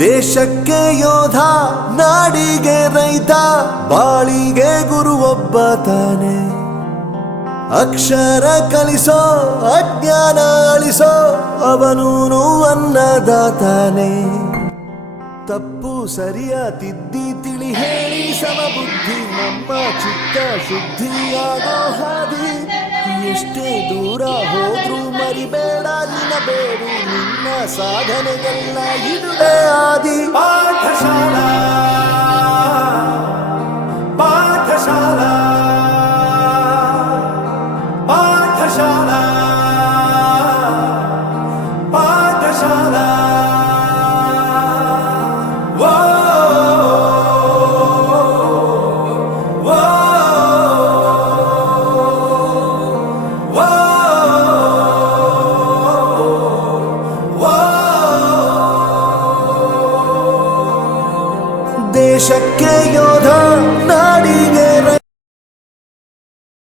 ದೇಶಕ್ಕೆ ಯೋಧ ನಾಡಿಗೆ ರೈತ ಬಾಳಿಗೆ ಗುರು ಒಬ್ಬ ತಾನೆ ಅಕ್ಷರ ಕಲಿಸೋ ಅಜ್ಞಾನ ಅಳಿಸೋ ಅವನೂನು ಅನ್ನದಾತಾನೆ ತಪ್ಪು ಸರಿಯ ತಿದ್ದಿ ತಿಳಿ ಹೇಳಿ ಸಮಬುದ್ಧಿ ನಮ್ಮ ಚಿತ್ತ ಶುದ್ಧಿಯಾಗೋ ಹಾದಿ ಎಷ್ಟೇ ದೂರ ಹೋದ್ರೂ ಮರಿಬೇಡ ನಿನಬೇಡು ನಿನ್ನ ಸಾಧನೆಗೆಲ್ಲ ಇದುವೇ ಆದಿ ಪಾಠಶಾಲಾ ಪಾಠಶಾಲಾ ಪಾಠಶಾಲಾ ಪಾಠಶಾಲಾ ದೇಶಕ್ಕೆ ಯೋಧ ನಾಡಿಗೆ